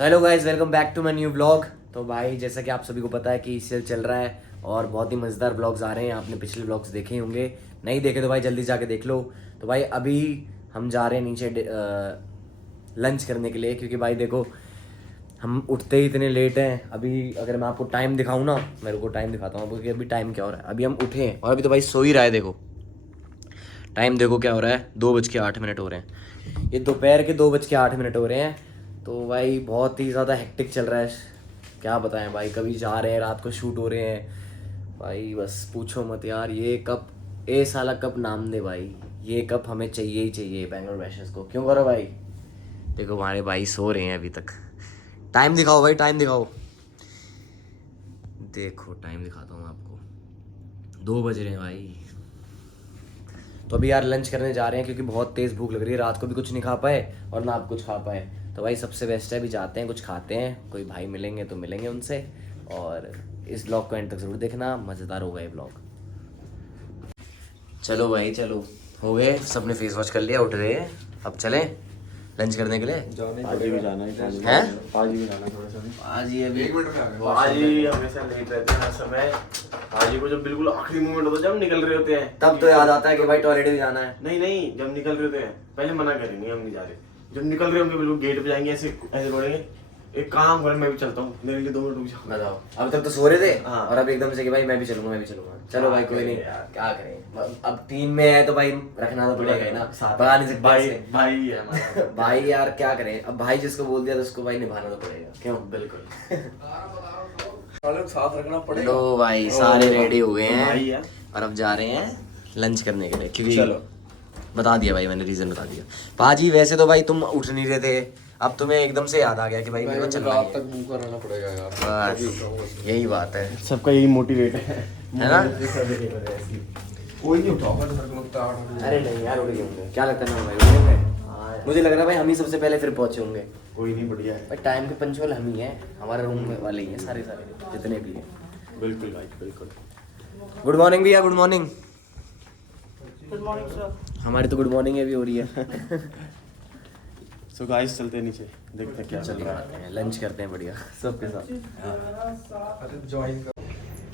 Hello guys, welcome back to my new vlog. तो भाई जैसा कि आप सभी को पता है कि सेल चल रहा है और बहुत ही मज़ेदार व्लॉग्स आ रहे हैं। आपने पिछले व्लॉग्स देखे ही होंगे, नहीं देखे तो भाई जल्दी जाके देख लो। तो भाई अभी हम जा रहे हैं नीचे लंच करने के लिए, क्योंकि भाई देखो हम उठते ही इतने लेट हैं। अभी अगर मैं आपको टाइम दिखाऊँ ना, मेरे को टाइम दिखाता हूँ आपको कि अभी टाइम क्या हो रहा है। अभी हम उठे हैं और अभी तो भाई सो ही रहा है। देखो टाइम देखो क्या हो रहा है, 2:08 हो रहे हैं। ये दोपहर के 2:08 हो रहे हैं। तो भाई बहुत ही ज़्यादा हेक्टिक चल रहा है, क्या बताएं भाई। कभी जा रहे हैं, रात को शूट हो रहे हैं भाई, बस पूछो मत यार। ये कप ए साला कप नाम दे भाई, ये कप हमें चाहिए ही चाहिए बैंगलोर बैशर्स को। क्यों करो भाई। देखो हमारे भाई सो रहे हैं अभी तक। टाइम दिखाओ भाई, टाइम दिखाओ। देखो टाइम दिखाता हूँ आपको, 2 बज रहे हैं भाई। तो अभी यार लंच करने जा रहे हैं, क्योंकि बहुत तेज़ भूख लग रही है। रात को भी कुछ नहीं खा पाए और ना आप कुछ खा पाए। तो भाई सबसे बेस्ट है अभी जाते हैं, कुछ खाते हैं। कोई भाई मिलेंगे तो मिलेंगे उनसे। और इस ब्लॉग को एंड तक ज़रूर देखना, मज़ेदार होगा ये ब्लॉग। चलो भाई चलो, हो गए सबने फेस वॉश कर लिया, उठ गए। अब चलें लंच करने के लिए। आज भी जाना है हैं? आज भी जाना है थोड़ा सा। आज ये अभी आज ही हमेशा लेट रहते हैं हर समय। आज ही को जब बिल्कुल आखिरी मोमेंट होता है, जब निकल रहे होते हैं, तब तो याद आता है कि भाई टॉयलेट भी जाना है। नहीं जब निकल रहे होते हैं पहले मना करेंगे, हम नहीं जा रहे। जब निकल रहे होंगे बिल्कुल गेट पे जाएंगे, ऐसे ऐसे बोलेंगे एक काम करें, मैं भी चलता हूँ, मेरे लिए 2 मिनट रुक जाओ। बताओ, अब तक तो सो रहे थे हाँ। और अब एकदम से कि भाई मैं भी चलूंगा, मैं भी चलूंगा। चलो भाई कोई नहीं, क्या करें। अब टीम में है तो भाई रखना तो पड़ेगा ही ना, भगा नहीं सकते भाई ऐसे। भाई है हमारा। भाई यार क्या करें, अब भाई जिसको बोल दिया तो उसको भाई निभाना तो पड़ेगा। क्यों? बिल्कुल साथ रखना पड़ेगा। लो भाई सारे रेडी हो गए भाई हैं है। और अब जा रहे हैं लंच करने के लिए, क्योंकि चलो। बता दिया भाई मैंने, रीजन बता दिया। पाजी वैसे तो भाई तुम उठ नहीं रहे थे, अब तुम्हें एकदम से याद आ गया कि भाई मेरे को चलना रात है। तक भूखा रहना पड़ेगा यार। बस यही बात है सबका यही मोटिवेट है ना? कोई नहीं उठाओगा तो मेरे को लगता है 8 बजे। अरे नहीं यार, उठ गए होंगे। क्या लगता है ना भाई, उठ गए होंगे? मुझे लग रहा है भाई हम ही सबसे पहले फिर पहुंचे होंगे। कोई नहीं, बढ़िया है। भाई टाइम के पंचुअल हम ही हैं, हमारे रूम में वाले ही हैं सारे जितने भी हैं। बिल्कुल भाई बिल्कुल। गुड मॉर्निंग भैया, good morning. Good morning sir. हमारी तो गुड मॉर्निंग अभी हो रही है। सो गाइस चलते हैं नीचे, देखते हैं क्या चल रहा है। लंच करते हैं बढ़िया सबके साथ। अरे ज्वाइन कर।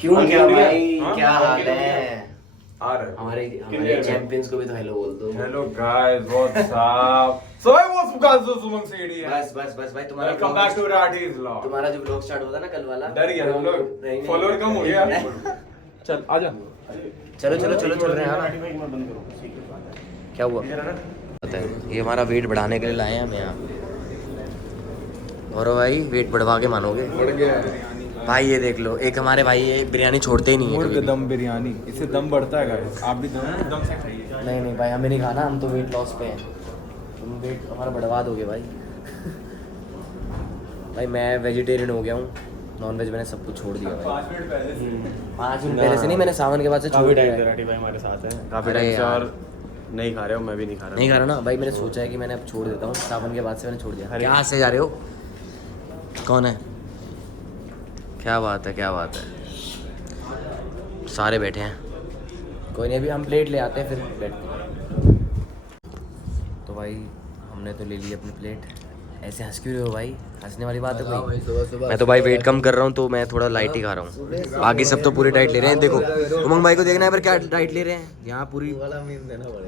क्यों हाँ, क्या क्या भाई, हाँ? क्या हाल है? आ रहे हो? हमारे चैंपियंस को भी तो हेलो बोल दो। Hello guys, what's up? So I was सुकाजो सुमन सेडी है। बस बस बस भाई, तुम्हारा welcome back to Rathee's vlog. तुम्हारा जो ब्लॉग स्टार्ट होता ना कल वाला, डर गया तुम लोग, नहीं। फॉलोअर कम हो गया। चल आजा। चलो चलो चलो चल रहे हैं। हाँ। राठी भाई मैं बंद करूँ, ठीक है, बात है। क्या हुआ? इधर आ ना। पता है ये हमारा वेट बढ़ाने के लिए लाए हैं हम यहाँ। और भाई वेट बढ़वा के मानोगे बढ़ गया है भाई। ये देख लो, एक हमारे भाई ये बिरयानी छोड़ते ही नहीं है कभी मुर्ग भी। दम बिरयानी, इससे दम बढ़ता है गाइस। आप भी दम से खाइए। नहीं नहीं भाई, हमें नहीं खाना, हम तो वेट लॉस पे हैं। तुम वेट हमारा बढ़वा दोगे भाई। भाई मैं वेजिटेरियन हो गया हूँ, नॉन वेज मैंने सब कुछ छोड़ दिया भाई। 5 मिनट पहले से। 5 मिनट पहले से नहीं, मैंने सावन के बाद से छोड़ काफी दिया टाइम से है। राठी भाई हमारे साथ हैं, काफी अरे टाइम से। यार। और नहीं खा रहे हो, मैं भी नहीं खा रहा। नहीं खा रहा ना भाई, मैंने सोचा है कि मैंने अब छोड़ देता हूँ। सावन के बाद से मैंने छोड़ दिया। अरे। क्या हाथ से जा रहे हो? कौन है? क्या बात है, क्या बात है। सारे बैठे हैं, कोई नहीं, अभी हम प्लेट ले आते हैं फिर बैठते हैं। तो भाई हमने तो ले ली अपनी प्लेट। ऐसे हंस क्यों रहे हो भाई? हंसने वाली बात है कोई? मैं तो भाई वेट कम कर रहा हूँ, तो मैं थोड़ा लाइट ही खा रहा हूँ। बाकी सब तो पूरी डाइट ले रहे हैं। देखो उमंग भाई को देखना है पर क्या डाइट ले रहे हैं यहाँ पूरी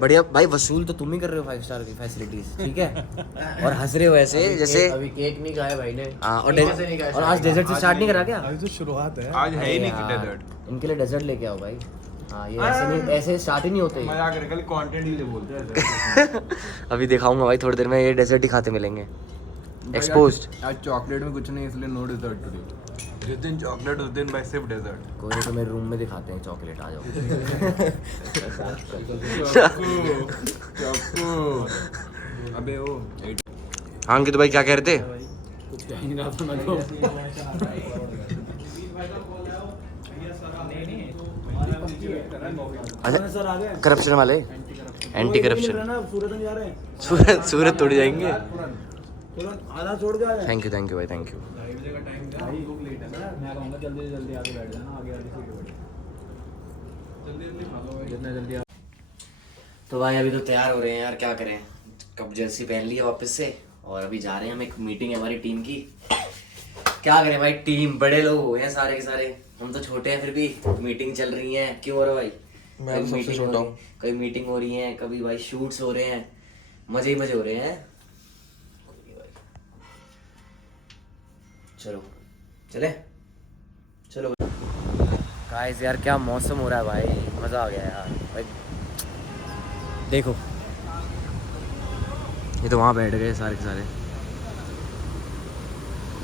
बढ़िया। भाई वसूल तो तुम ही कर रहे हो 5 स्टार की फैसिलिटीज, ठीक है? और हंस रहे हो ऐसे जैसे। अभी केक नहीं खाया भाई ने। हाँ, और आज डेजर्ट से स्टार्ट नहीं करा क्या? अभी तो शुरुआत है, आज है ही नहीं कि डेजर्ट। इनके लिए डेजर्ट लेके आओ भाई। हाँ, ये ऐसे नहीं, ऐसे स्टार्ट ही नहीं होते। मजाक कर, कल कंटेंट ही ले बोलते हैं। अभी दिखाऊंगा भाई, थोड़ी देर में ये डेजर्ट ही खाते मिलेंगे। एक्सपोज्ड। आज चॉकलेट में कुछ नहीं, इसलिए नो डेजर्ट टुडे। जिस दिन चॉकलेट उस दिन भाई सिर्फ डेजर्ट। कोई नहीं, तो मेरे रूम में दिखाते हैं चॉकलेट, आ जाओ। चाकू। अबे ओ हाँ अंकित भाई क्या कह रहे थे? कुछ कह नहीं रहा था मैं तो। अच्छा, करप्शन वाले, एंटी करप्शन। सूरत जा रहे हैं। सूरत तोड़ जाएंगे। तुरंत आधा छोड़ के आ जाए। थैंक यू भाई, थैंक यू। भाई वो लेट है ना, मैं कहूँगा जल्दी जल्दी आगे बैठ जाना, आगे आगे सीधे बैठ। जल्दी खा लो भाई, जितना जल्दी। तो भाई अभी तो तैयार हो रहे हैं यार, क्या करें। कब जर्सी पहन ली है वापस से और अभी जा रहे हैं हम, एक मीटिंग है हमारी टीम की। क्या करें भाई, टीम बड़े लोग हो गए हैं सारे के सारे, हम तो छोटे हैं फिर भी मीटिंग चल रही है। क्यों हो रहा भाई? मैं तो सबसे छोटा हूँ। कभी मीटिंग हो रही है, कभी भाई शूट्स हो रहे हैं, मजे ही मजे हो रहे हैं। चलो चले चलो गाइस, यार क्या मौसम हो रहा है भाई, मज़ा आ गया यार भाई। देखो ये तो वहाँ बैठ गए सारे के सारे।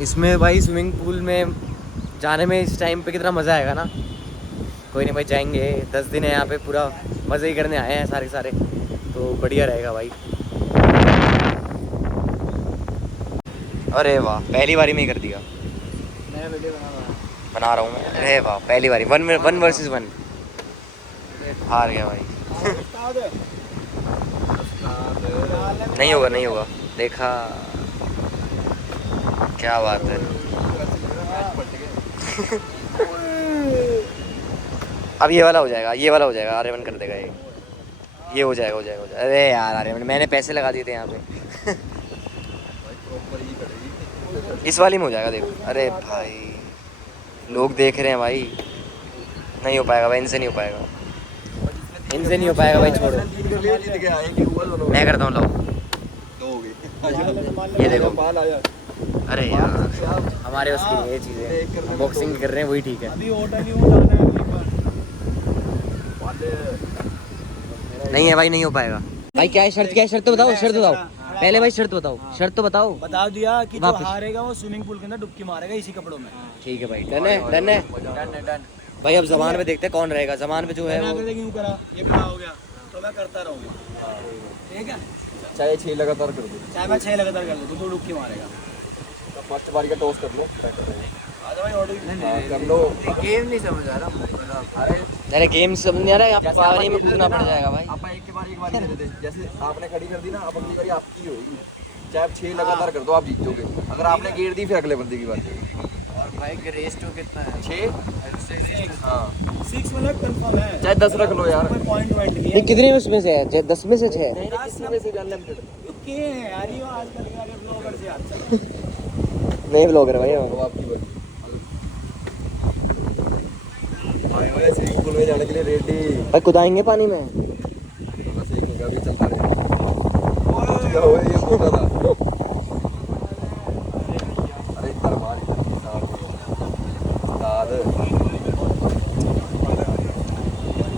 इसमें भाई स्विमिंग पूल में जाने में इस टाइम पे कितना मज़ा आएगा ना। कोई नहीं भाई, जाएंगे, 10 दिन है यहाँ पे, पूरा मज़े ही करने आए हैं सारे के सारे, तो बढ़िया रहेगा भाई। अरे वाह, पहली बारी में ही कर दिया। नया वीडियो बना रहा हूँ मैं। अरे वाह, पहली बारी 1 वर्सेस 1 हार गया भाई। नहीं होगा नहीं होगा, देखा क्या बात है। अब ये वाला हो जाएगा, ये वाला हो जाएगा, आर्यमन कर देगा ये हो जाएगा हो जाएगा हो जाएगा। अरे यार आर्यमन, मैंने पैसे लगा दिए थे यहाँ पे। इस वाली में हो जाएगा देखो। अरे भाई लोग देख रहे हैं भाई, नहीं हो पाएगा भाई, इनसे नहीं हो पाएगा, इनसे नहीं हो पाएगा भाई, छोड़ो। मैं करता हूँ, लो ये देखो। अरे यार हमारे उसकी ये चीज़ें, बॉक्सिंग कर रहे हैं वही ठीक है। नहीं है भाई, नहीं हो पाएगा भाई। क्या है शर्त, क्या है शर्त तो बताओ, शर्त बताओ पहले भाई, शर्त बताओ, शर्त तो बताओ। बता दिया कि जो वापस। हारेगा वो स्विमिंग पूल के अंदर डुबकी मारेगा इसी कपड़ों में। ठीक है भाई, डन है डन है डन भाई। अब जमान पे देखते हैं कौन रहेगा, जमान पे जो है वो। क्यों करा, ये खड़ा हो गया तो मैं करता रहूंगा, ठीक है। चाहे 6 लगातार कर दो, चाहे मैं 6 लगातार कर दूं, तो डुबकी मारेगा। फर्स्ट बारी का टॉस कर लो। आजा भाई, ऑर्डर कर लो। गेम नहीं समझ आ रहा। अरे गेम समझ नहीं आ रहा है, आप पानी में कूदना पड़ जाएगा भाई। आप एक के बाद एक बारी दे देते, जैसे आपने खड़ी कर दी ना, अब अगली बारी आपकी होगी। चाहे आप 6 लगातार कर दो, आप जीत जाओगे। अगर आपने घेर दी फिर अगले बंदे की बारी। भाई रेस टू कितना है? 6 हाँ, 6 मतलब कंफर्म है। चाहे 10 रख लो यार। कोई पॉइंट वाइंट नहीं ये है। कितने में उसमें से है? 10 में से 6? नहीं किसी में से भी अनलिमिटेड। के हैं यार, ये आजकल के वाले ब्लॉगर से यार। नहीं ब्लॉगर भाई हम। अब आपकी बारी। भाई वाले स्विमिंग पूल में जाने के लिए रेडी। भाई कुदाएंगे पानी में। बस एक मिनट अभी चलता रहे। क्या हुआ, ये कूदा था। अरे इधर मार, इधर के साथ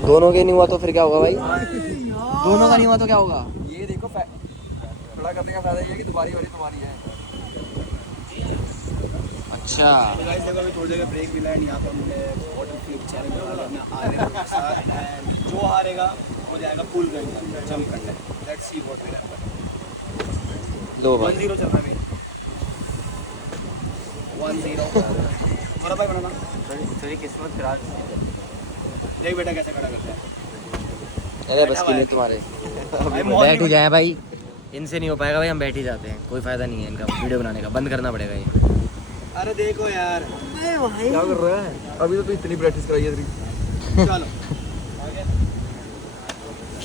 दोनों के नहीं हुआ तो फिर क्या होगा भाई? दोनों का नहीं हुआ तो क्या होगा? ये देखो, खड़ा करने का फायदा ये है कि दोबारी वाली तुम्हारी है। अच्छा गाइस देखो, अभी थोड़ी देर ब्रेक मिला है यहाँ पर। हमने वाटर फ्लिप चैलेंज अपना आर्यन के साथ, and जो हारेगा वो जाएगा पूल के अंदर जंप करने। Let's see what will happen. लो भाई 1-0 चल रहा है। 1-0 बड़ा भाई बना। थोड़ी किस्मत खराब। देख बेटा कैसे खड़ा करता है। अरे बस की नहीं तुम्हारे, भाई बैठ ही जाए भाई, इनसे नहीं हो पाएगा भाई, हम बैठ ही जाते हैं, कोई फायदा नहीं है इनका वीडियो बनाने का, बंद करना पड़ेगा ये। अरे देखो यार, क्या कर रहा है? अभी तो इतनी प्रैक्टिस कराई है तेरी। चलो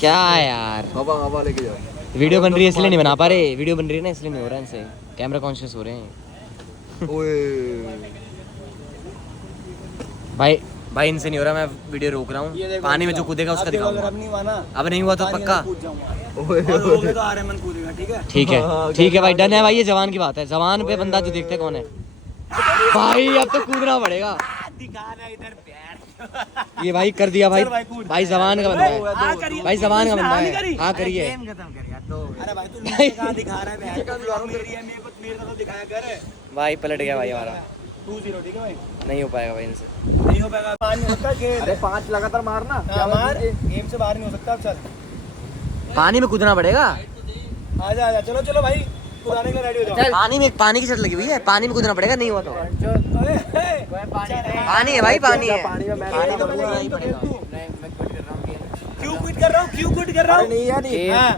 क्या यार, हवा हवा लेके जाओ। वीडियो बन रही है इसलिए नहीं बना पा रहे, वीडियो बन रही है ना इसलिए नहीं हो रहा है इनसे, कैमरा कॉन्शियस हो रहे हैं ओए भाई। भाई इनसे नहीं हो रहा, मैं वीडियो रोक रहा ये हूँ। देखो, पानी में जो कूदेगा उसका अब देखो, अगर दिखाऊंगा। अब नहीं हुआ ना, अब नहीं हुआ तो पानी पक्का में कूद जाऊंगा। ओए और हो गया तो आर्यमन कूदेगा, ठीक है। ठीक है हाँ, ठीक है भाई, डन है भाई, ये जवान की बात है। जवान पे बंदा जो देखते कौन है भाई, अब तो कूदना पड़ेगा। दिखाना इधर पैर। ये भाई कर दिया भाई, चल भाई, कूद। भाई जवान का बंदा हाँ, है करिए। भाई, जवान का बंदा हाँ, नहीं है। करी। हाँ करिए। अरे भाई तू नीचे कहाँ दिखा रहा है पैर? मेरी है, मेरे को तो दिखाया कर। भाई पलट गया भाई हमारा, 2-0 ठीक है भाई। नहीं हो पाएगा भाई इनसे। नहीं हो पाएगा, पानी नहीं हो सकता खेल। अरे 5 लगातार मारना। हाँ, मार, गेम से बाहर नहीं हो सकता। अब चल पानी में कूदना पड़ेगा। आजा आजा, चलो चलो भाई, कुदाने के लिए रेडी हो जाओ। पानी में, पानी की शर्त लगी हुई है, पानी में कूदना पड़ेगा, नहीं हुआ तो अरे, हे, पानी है भाई, पानी है। पानी में मैं पानी में कूदना कूदना ही पड़ेगा। क्यों क्विट कर रहा हूँ? क्यों क्विट कर रहा हूँ? नहीं यार, नहीं हाँ।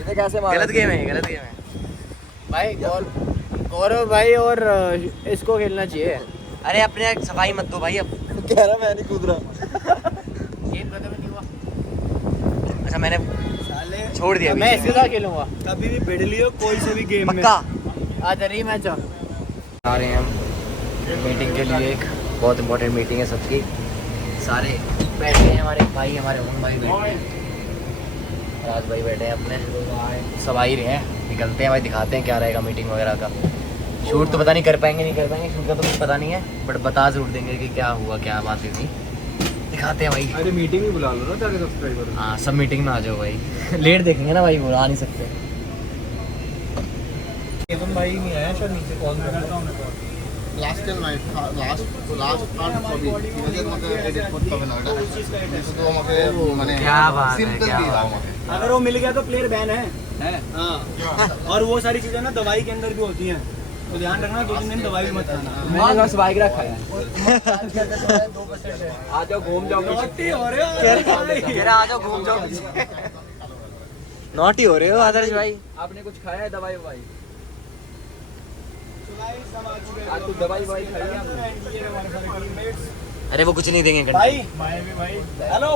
इसे कैसे मारा? गलत गेम है, गलत गेम है भाई। गौरव भाई और इसको खेलना चाहिए। अरे अपने सफाई मत दो भाई अब। कह रहा मैं नहीं कूद रहा। गेम खत्म नहीं हुआ। अच्छा मैंने साले छोड़ दिया मैं इसके साथ खेलूंगा। कभी भी भिड़ लियो कोई से भी गेम में। पक्का आज रही मैच आ रहे हैं हम मीटिंग के लिए। एक बहुत इंपॉर्टेंट मीटिंग है सबकी। सारे बैठे हैं, हमारे भाई, हमारे उमंग भाई बैठे हैं, राज भाई बैठे हैं अपने, सब आ ही रहे हैं। निकलते हैं भाई, दिखाते हैं क्या रहेगा मीटिंग वगैरह का। शूट तो पता नहीं कर पाएंगे, नहीं कर पाएंगे, शूट का तो कुछ पता नहीं है, बट बता जरूर देंगे कि क्या हुआ, क्या बात हुई थी। दिखाते हैं भाई। अरे मीटिंग भी बुला लो ना सारे सब्सक्राइबर। हाँ, सब मीटिंग में आ जाओ भाई। लेट देखेंगे ना भाई, वो आ नहीं सकते। केतन भाई नहीं आया शायद, नीचे कॉल करता हूं। লাস্ট টাইম নাই লাস্ট পার্ট ছবি ঠিক আছে তোমাকে এডিট করতে হবে না ওটা শুধু আমাকে মানে क्या बात है, সিম্পল क्या দিয়ে দাও बात আমাকে अगर वो मिल गया तो प्लेयर बैन है हाँ। और वो सारी चीजें ना दवाई के अंदर भी होती हैं, तो ध्यान रखना 2-3 दिन दवाई भी मत खाना। मैंने बस बाइक रखा है। आ जाओ घूम जाओ। नॉटी हो रहे हो आ जाओ घूम जाओ। नॉटी हो रहे हो आदर्श भाई। आपने कुछ खाया है दवाई ववाई? आज तो दवाई ववाई खाई है आपने? अरे वो कुछ नहीं देंगे भाई हेलो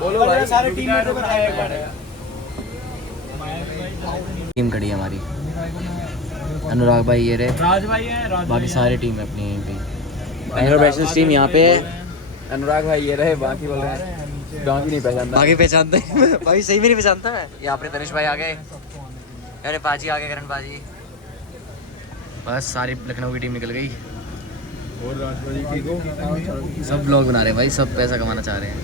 बोलो भाई। सारे टीम मेटों पर आए टीम खड़ी है हमारी। अनुराग भाई ये रहे, राज भाई है, बाकी सारी टीम है अपनी यहीं पे। बैंगलोर टीम यहाँ पे है। अनुराग भाई ये रहे, बाकी बोल रहे हैं बाकी नहीं पहचानता। बाकी पहचानते हैं भाई, सही में नहीं पहचानता है। यहाँ पे तनिष भाई आ गए, अरे पाजी आ गए, करण पाजी। बस सारी लखनऊ की टीम निकल गई। और राजबाजी ठीक हो? सब ब्लॉग बना रहे हैं भाई, सब पैसा कमाना चाह रहे हैं।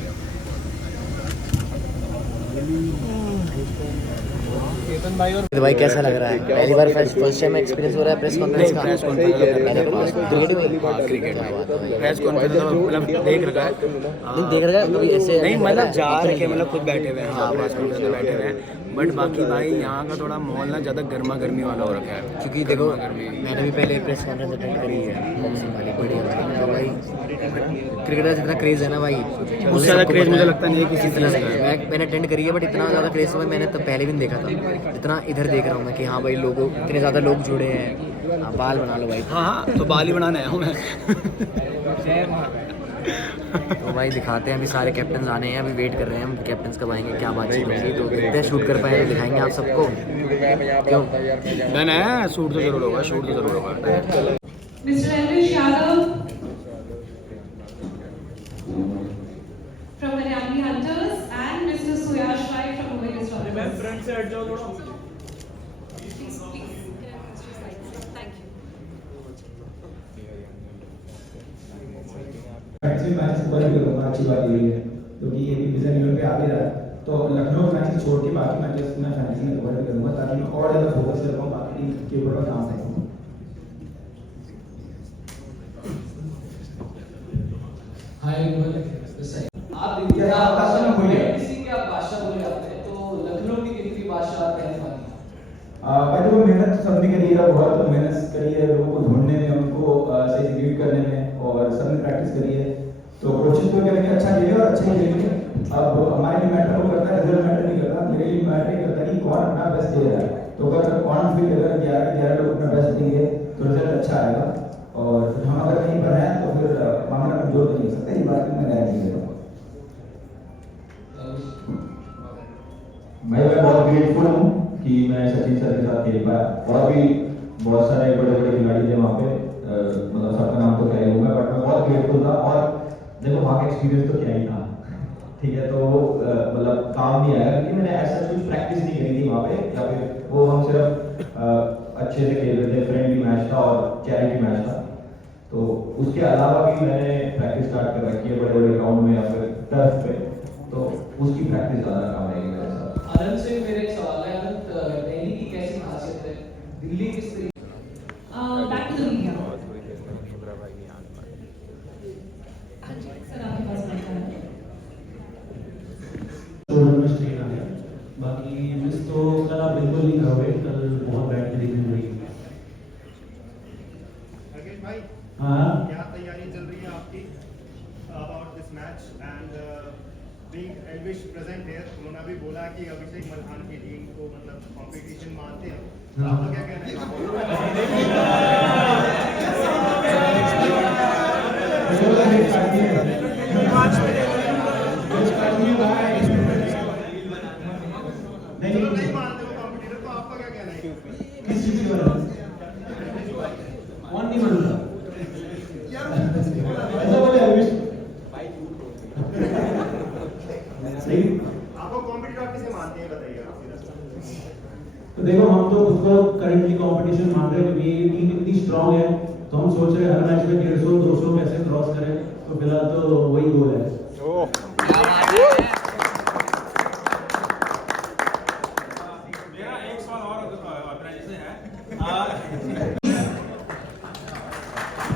केतन भाई और तो भाई कैसा लग रहा है? पहली बार फर्स्ट टाइम एक्सपीरियंस हो रहा है प्रेस कॉन्फ्रेंस का? Press cricket cricket press conference मतलब देख रखा है देख रहा है कभी ऐसे? नहीं मतलब जा रखे मतलब खुद बैठे हुए हैं हाँ, प्रेस कॉन्फ्रेंस में बैठे हुए हैं। बट बाकी भाई यहाँ का थोड़ा माहौल ना ज़्यादा गर्मा गर्मी वाला हो रखा है, क्योंकि देखो मैंने भी पहले प्रेस कॉन्फ्रेंस अटेंड करी है बॉक्सिंग वाली, बढ़िया वाली। तो भाई क्रिकेट का जितना क्रेज़ है ना भाई, उससे ज़्यादा क्रेज मुझे लगता नहीं है किसी तरह से। मैंने अटेंड करी है, बट इतना ज़्यादा क्रेज़ तो मैंने तो पहले भी नहीं देखा था जितना इधर देख रहा हूँ मैं, कि हाँ भाई लोगों इतने ज़्यादा लोग जुड़े हैं। हाँ, बाल बना लो भाई। हाँ हाँ तो बाल ही बनाने आया हूँ मैं। तो भाई दिखाते हैं, अभी सारे कैप्टन आने हैं, अभी वेट कर रहे हैं हम कैप्टन कब आएंगे, क्या बातचीत होगी। तो देखते हैं, शूट कर पाए दिखाएंगे आप सबको। क्यों डन है, शूट तो जरूर होगा, शूट तो जरूर होगा। Mr. Elvish Yadav from Haryani Hunters and Mr. Suyash Rai from Mumbai Historians. Front से हट जाओ थोड़ा। Please, thank you. Maximum matches cover भी करूँगा, अच्छी बात ये है क्योंकि ये भी विजन यूरोप पे आ भी रहा है। तो लखनऊ मैचेस छोड़ के बाकी मैचेस मैं फैंटेसी में कवर भी करूँगा ताकि मैं और ज़्यादा फोकस कर पाऊँ बाकी टीम के ऊपर काम कर पाऊँ। आप देखिए आप बादशाह बोले किसी के आप बादशाह बोले जाते हैं, तो लखनऊ की कितनी बादशाह रहने वाली है? भाई देखो मेहनत सबने करी है, बहुत मेहनत करी है लोगों को ढूंढने में, उनको सही लीड करने में, और सबने प्रैक्टिस करी है। तो कोशिश तो करेंगे अच्छा खेले और अच्छे खेलेंगे। अब हमारे लिए मैटर वो करता है, रिजल्ट मैटर नहीं करता, मेरे लिए मैटर ही करता है कि कौन अपना बेस्ट दे रहा है। तो अगर ऑन फील्ड अगर 11 लोग अपना बेस्ट देंगे तो रिजल्ट अच्छा आएगा, और फिर हम अगर कहीं पर हैं तो फिर मामला कमजोर तो नहीं सकते। ये बात मैं गारंटी देता हूँ। मैं बहुत ग्रेटफुल हूँ कि मैं सचिन सर के साथ खेल पाया, और भी बहुत सारे बड़े बड़े खिलाड़ी थे वहाँ पे, मतलब सबका नाम तो क्या ही होगा, बट मैं बहुत ग्रेटफुल था। और देखो वहाँ का एक्सपीरियंस तो क्या ही था, ठीक है, तो मतलब काम नहीं आया क्योंकि मैंने ऐसा कुछ प्रैक्टिस नहीं करी थी वहाँ पे, या फिर वो हम सिर्फ अच्छे से खेल रहे थे, फ्रेंडली मैच था और चैरिटी मैच था। तो उसके अलावा भी मैंने प्रैक्टिस स्टार्ट कर रखी है बड़े बड़े ग्राउंड में या फिर टर्फ पे, तो उसकी प्रैक्टिस ज़्यादा काम आएगी मेरे साथ। आनंद से मेरा एक सवाल है, आनंद दिल्ली की कैसी खासियत है? दिल्ली किस तरीके Back to the media. Sir आपके पास माइक है। टूर्नामेंट ट्रेन आ गया, बाकी मिस तो कल आप बिल्कुल नहीं करोगे, कल बहुत बैठ के देखने मिलेगी। भाई हाँ क्या तैयारी चल रही है आपकी about this match and being Elvish present here? उन्होंने भी बोला कि अभिषेक मल्हान की टीम को मतलब कंपटीशन मानते हैं, तो आपका क्या कहना है? नहीं तो देखो हम तो उसको करंटली कंपटीशन मान रहे हैं क्योंकि ये टीम इतनी स्ट्रांग है, तो हम सोच रहे हैं हर मैच में 150-200 कैसे क्रॉस करें, तो फिलहाल तो वही गोल है। मेरा एक सवाल और ऑर्गेनाइजेशन है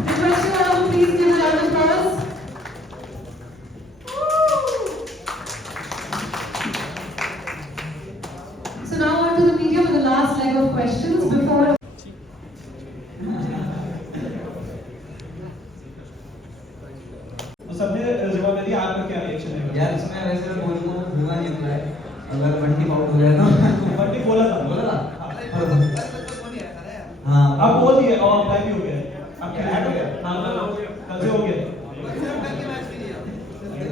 Request you all to please give a round of applause. So now on to the media with the last leg of questions before. तो सबने जवाब दे दिया, आपका क्या रिएक्शन है? यार इसमें वैसे कोई को धुआं नहीं हुआ है, अगर बंटी आउट हो गया तो बंटी बोला था हाँ आप बोल दिए और टाइम भी हो गया, आपका ऐड हो गया, हाँ कल से हो गया,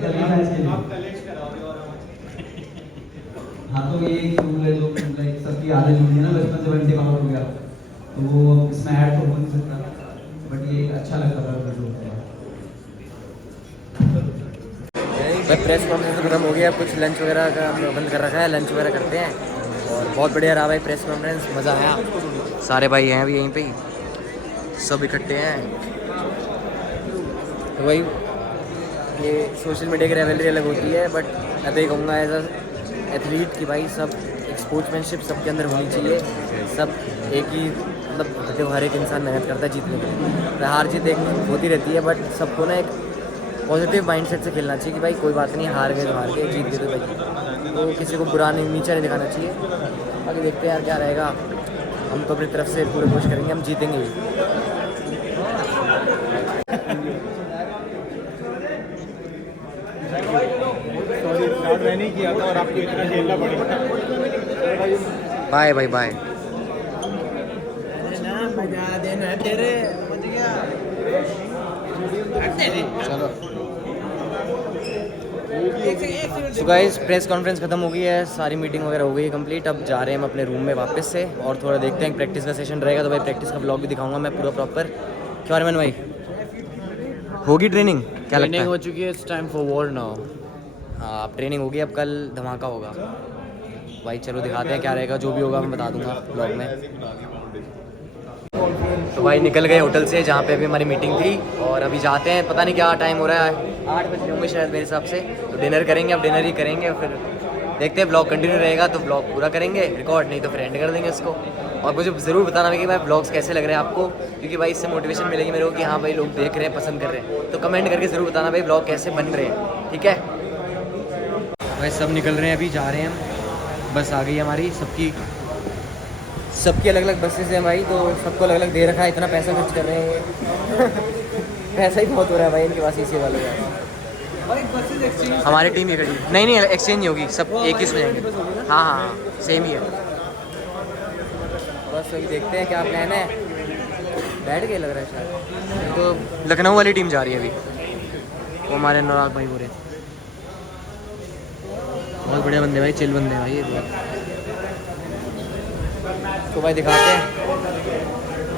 कल ही मैच के लिए आप कलेक्ट कराओगे और हाँ तो ये एक रूल है जो लाइक सबकी आदत जुड़ी है ना, बचपन से बंटी आउट हो गया तो वो इसमें ऐड तो हो नहीं सकता, बट ये अच्छा लगता था जो होता है। भाई प्रेस कॉन्फ्रेंस खत्म हो गया, कुछ लंच वगैरह का हमने बंद कर रखा है, लंच वगैरह करते हैं और बहुत बढ़िया रहा भाई प्रेस कॉन्फ्रेंस, मज़ा आया। सारे भाई हैं अभी यहीं पे ही, सब इकट्ठे हैं। तो भाई ये सोशल मीडिया की रेवलरी अलग होती है, बट मैं तो ये कहूँगा एज अ एथलीट कि भाई सब एक स्पोर्ट्समैनशिप सबके अंदर होनी चाहिए, सब एक ही मतलब देखो हर एक इंसान मेहनत करता है जीतने के लिए, हार जीत एक होती रहती है, बट सबको ना एक पॉजिटिव माइंडसेट से खेलना चाहिए कि भाई कोई बात नहीं, हार गए तो हार गए, जीत गए तो भाई, तो किसी को बुरा नहीं नीचा नहीं दिखाना चाहिए। बाकी देखते हैं यार क्या रहेगा, हम तो अपनी तरफ से पूरी कोशिश करेंगे, हम जीतेंगे भी। नहीं किया था और आपको इतना झेलना पड़ेगा। Bye bye bye. तो गाइस प्रेस कॉन्फ्रेंस खत्म हो गई है, सारी मीटिंग वगैरह हो गई है कंप्लीट। अब जा रहे हैं हम अपने रूम में वापस से और थोड़ा देखते हैं, प्रैक्टिस का सेशन रहेगा तो भाई प्रैक्टिस का ब्लॉग भी दिखाऊंगा मैं पूरा प्रॉपर। क्या अरमान भाई होगी ट्रेनिंग? क्या लगता है? हो चुकी है, it's time for war now. हाँ अब ट्रेनिंग होगी, अब कल धमाका होगा भाई। चलो दिखाते हैं क्या रहेगा, जो भी होगा मैं बता दूंगा ब्लॉग में। तो भाई निकल गए होटल से जहाँ पे अभी हमारी मीटिंग थी और अभी जाते हैं, पता नहीं क्या टाइम हो रहा है, 8 बज रहे होंगे शायद मेरे हिसाब से। तो डिनर करेंगे, अब डिनर ही करेंगे, फिर देखते हैं ब्लॉग कंटिन्यू रहेगा तो ब्लॉग पूरा करेंगे रिकॉर्ड, नहीं तो फिर एंड कर देंगे इसको। और मुझे ज़रूर बताना है कि भाई ब्लॉग्स कैसे लग रहे हैं आपको, क्योंकि भाई इससे मोटिवेशन मिलेगी मेरे को कि हाँ भाई लोग देख रहे हैं, पसंद कर रहे हैं। तो कमेंट करके ज़रूर बताना भाई ब्लॉग कैसे बन रहे हैं, ठीक है भाई। सब निकल रहे हैं, अभी जा रहे हैं हम, बस आ गई हमारी, सबकी अलग अलग बसेस हैं भाई, तो सबको अलग अलग दे रखा है। इतना पैसा खर्च कर रहे हैं पैसा ही बहुत हो रहा है भाई इनके पास, इसी वाले का। हमारी टीम ही खड़ी, नहीं एक्सचेंज नहीं होगी, सब एक ही इसमें जाएंगे। हाँ हाँ सेम ही है। बस अभी देखते हैं क्या प्लान है। बैठ गए लग रहा है शायद, तो लखनऊ वाली टीम जा रही है अभी, वो हमारे अनुराग भाई हो रहे हैं। बहुत बढ़िया बंदे भाई, चिल बंदे भाई ये बहुत। तो भाई दिखाते हैं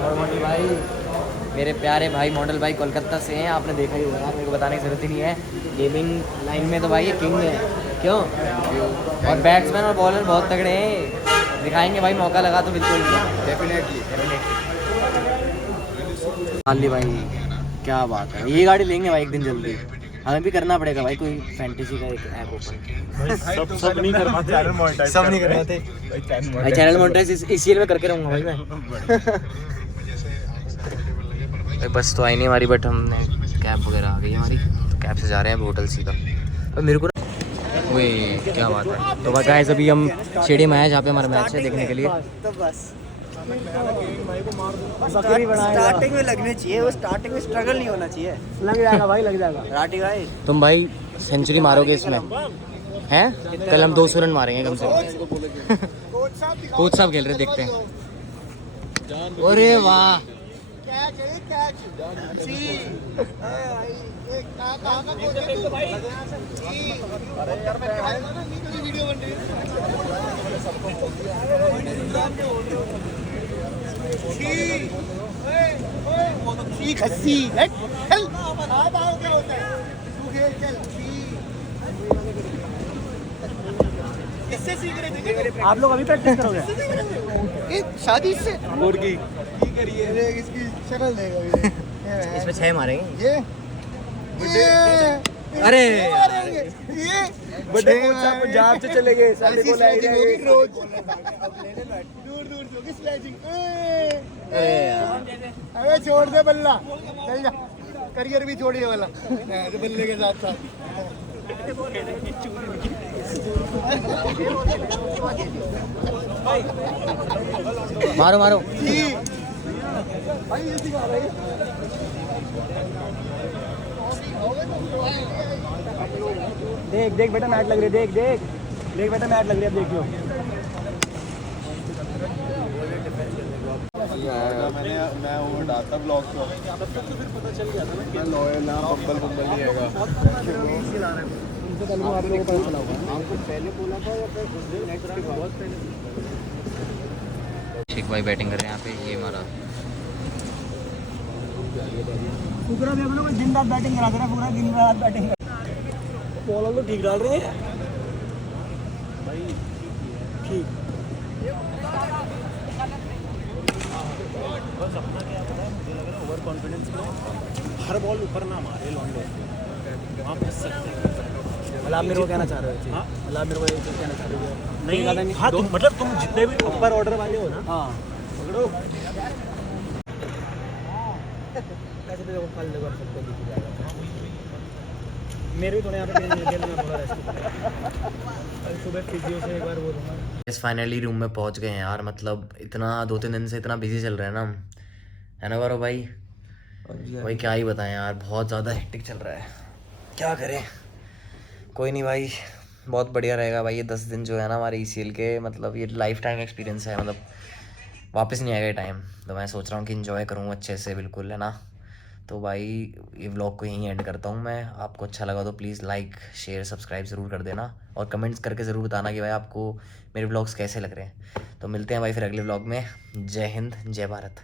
और मॉडल भाई, मेरे प्यारे भाई मॉडल भाई कोलकाता से हैं, आपने देखा ही होगा, मेरे को बताने की ज़रूरत ही नहीं है। गेमिंग लाइन में तो भाई ये किंग है, क्यों? और बैट्समैन और बॉलर बहुत तगड़े हैं, दिखाएंगे भाई, मौका लगा तो बिल्कुल डेफिनेटली। अली भाई क्या बात है, ये गाड़ी लेंगे भाई एक दिन जल्दी, हमें भी करना पड़ेगा भाई कोई फैंटेसी का एक ऐप ओपन। सब नहीं कर पाते, सब नहीं कर पाते भाई, चैनल मोनेटाइज इसी में करके रहूँगा भाई मैं भाई। बस तो आई नहीं हमारी, बट हमने कैब वगैरह आ गई हमारी, तो कैब से जा रहे हैं होटल सीधा। अब मेरे को ना वही क्या बात है। तो गाइस अभी हम स्टेडियम आए हैं जहाँ पे हमारा मैच है देखने के लिए। तो बस स्टार्टिंग में लगने चाहिए, वो स्टार्टिंग में स्ट्रगल नहीं होना चाहिए। लग जाएगा भाई, लग जाएगा। राठी भाई तुम भाई सेंचुरी मारोगे इसमें हैं? कल हम 200 रन मारेंगे कम से कम। कोच साहब खेल रहे, देखते हैं। अरे वाह खस्सी चल क्या होता है तू खेल चल। किससे सीख रहे थे आप लोग? अभी प्रैक्टिस करोगे शादी से और की करिए इसकी शक्ल देगा इसमें 6 मारेंगे। ये अरे ये बड़े पंजाब से चले गए सारे को लाई रहे रोज दूर दूर से होगी स्लैजिंग। अबे छोड़ दे बल्ला, चल जा, करियर भी छोड़िए वाला बल्ले के साथ साथ। मारो मारो। भाई ये सिखा रहा है। देख देख बेटा मैच लग रही है, देख देख देख बेटा मैच लग रही है, अब देखियो। मैं वो डाटा ब्लॉक तो पता चल गया था ना मैं लॉयल ना बम्बल नहीं आएगा। आप लोगों को पता चला होगा। आपको पहले बोला था या फिर कुछ दिन नेक्स्ट के बाद? शेख भाई बैटिंग कर रहे हैं यहाँ पे, ये मारा। पूरा भी हम लोग दिन रात बैटिंग करा दे रहा, पूरा दिन रात बैटिंग। बॉलर तो ठीक डाल रहे हैं भाई, ठीक। बस अपना क्या पता है, मुझे लग रहा है ओवर कॉन्फिडेंस में हर बॉल ऊपर ना मारे लॉन्डो, वहाँ फंस सकते हैं। मतलब आप मेरे को कहना चाह रहे हो? हाँ, मतलब आप मेरे को कहना चाह रहे हो? नहीं हाँ, तुम मतलब तुम जितने भी अपर ऑर्डर वाले हो ना, हाँ पकड़ो। कैसे तो फल लगा सकते हो, दिख जाएगा। मेरे भी थोड़े यहाँ पे खेलने में थोड़ा रेस्ट सुबह फिजियो से एक बार वो दूंगा। इस फाइनली रूम में पहुंच गए हैं यार। मतलब इतना 2-3 दिन से इतना बिजी चल रहा है ना हम, है ना गौरव भाई? भाई क्या ही बताएं यार, बहुत ज़्यादा हेक्टिक चल रहा है, क्या करें। कोई नहीं भाई, बहुत बढ़िया रहेगा भाई ये 10 दिन जो है ना हमारे ECL के, मतलब ये लाइफ टाइम एक्सपीरियंस है, मतलब वापस नहीं आएगा ये टाइम। तो मैं सोच रहा हूँ कि इन्जॉय करूँ अच्छे से, बिल्कुल, है ना? तो भाई ये व्लॉग को यहीं एंड करता हूँ मैं। आपको अच्छा लगा तो प्लीज़ लाइक शेयर सब्सक्राइब ज़रूर कर देना, और कमेंट्स करके ज़रूर बताना कि भाई आपको मेरे व्लॉग्स कैसे लग रहे हैं। तो मिलते हैं भाई फिर अगले व्लॉग में। जय हिंद, जय भारत।